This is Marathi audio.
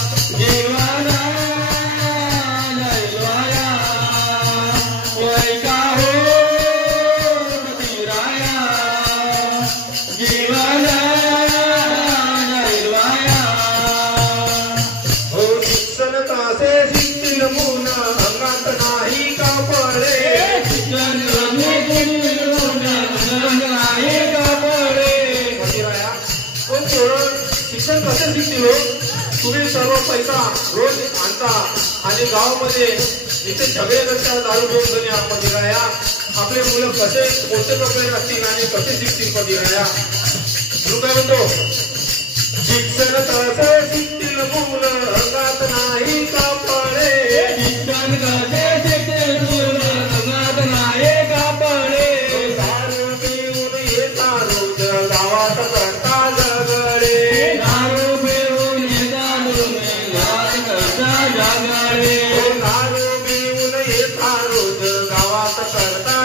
जीवन नैलवाया वै का हो फिराया जीवन नैलवाया हो शिक्षण तासे शिकतील मुन अंगात नाही का पडे शिक्षण नाही का पडे मंदिराया पण पोरं शिक्षण कसे शिकतील हो? तुम्ही सर्व पैसा रोज आणता आणि गावामध्ये इथे झगडे करता दारू घेऊन घरी मंदिराया आपले मुलं कसे कोणते कपडे असतील आणि कसे शिकतील मंदिराया म्हणून काय म्हणतो शिक्षण तसे शिकतील मुलं अंगात नाही का पडे शिक्षण कसे शिकतील मुलं अंगात नाही का पडे दारू पिऊन येता रोज गावात करता झगडे दारू पिऊन येता रोज गावात करता झगडे दारू पिऊन येता रोज गावात करता